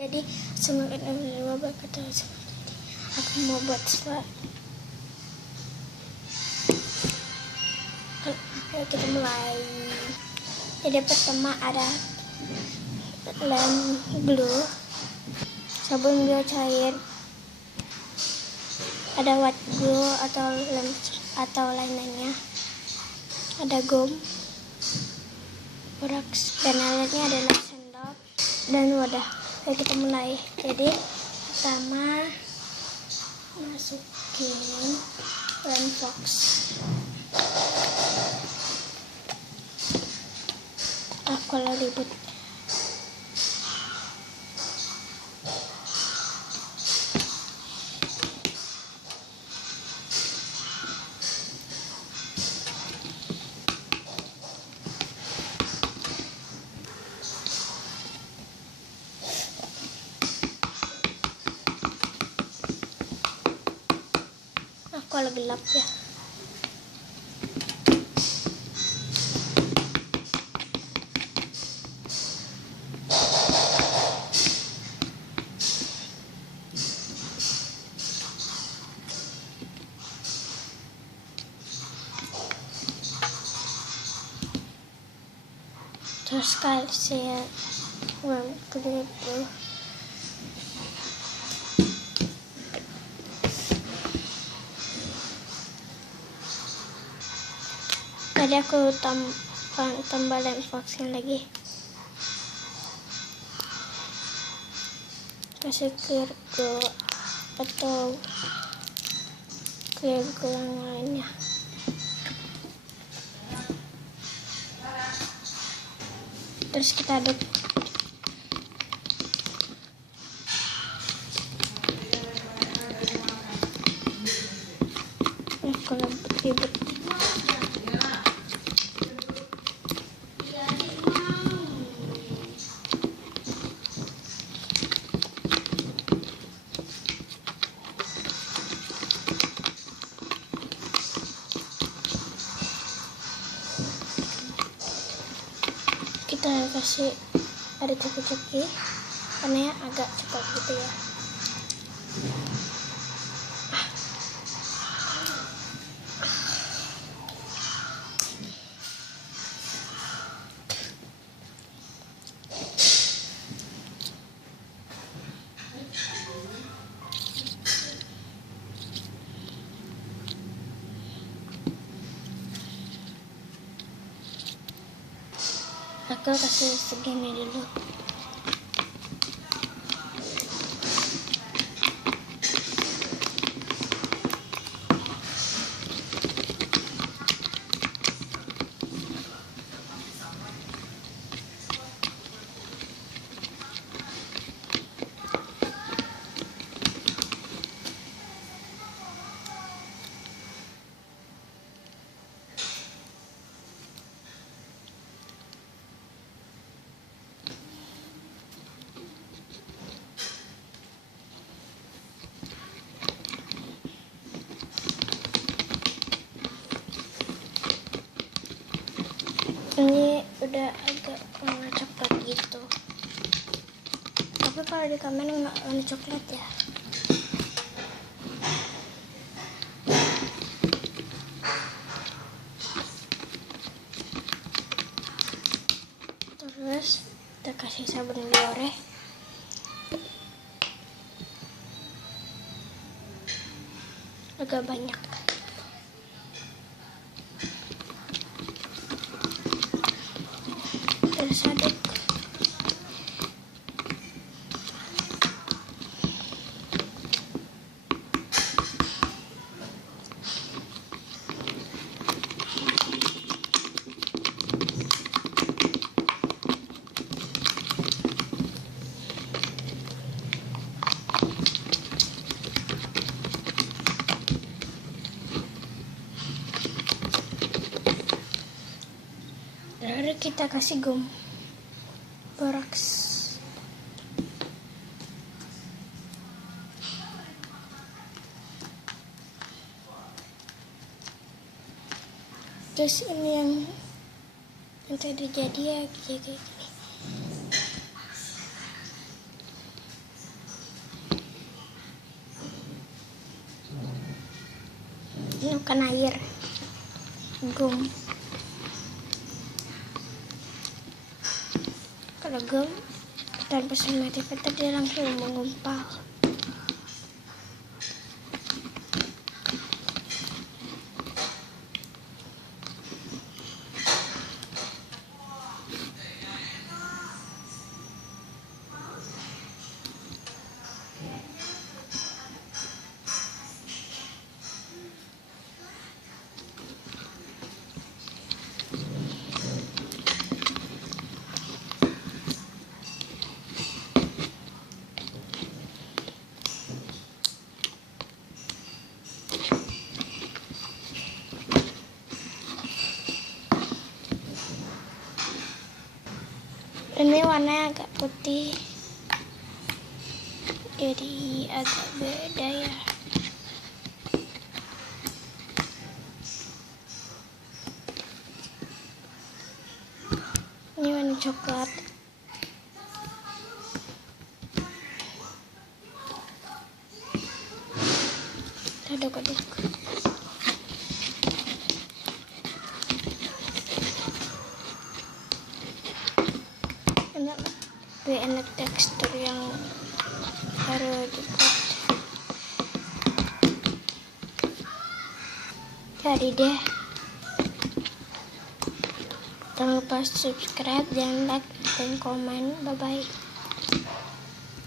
Jadi Assalamualaikum warahmatullahi wabarakatuh. Aku mau buat slide. Ayo kita mulai. Jadi pertama ada lem glue, sabun glue cair, ada white glue atau lem atau lainnya, ada gum, boraks, dan alatnya adalah sendok dan wadah. Ayo kita mulai. Jadi pertama masukin lem fox. Kalau ribut kalau gelap ya. Terus kasih warna kuning itu. Tadi aku tambah lem foxnya lagi. Kasih clear glue atau clear glue yang lainnya. Terus kita aduk. Kalau ribut. Kita kasih ada cuki-cuki karena agak cepat gitu ya. Aku kasih segini dulu. Ini udah agak warna coklat gitu, tapi kalau di kamera nggak warna coklat ya. Terus kita kasih sabun biore. Agak banyak. Terus aduk. Lalu kita kasih gum boraks. Terus ini yang tadi jadi ya kayak gini. bukan air, gum. Kalau gum tanpa semetimeter dia langsung menggumpal. Ini warnanya agak putih, jadi agak beda ya. Ini warna coklat. Aduk-aduk. Lebih enak tekstur yang baru dibuat. Jadi deh, jangan lupa subscribe, dan like, dan komen. Bye bye.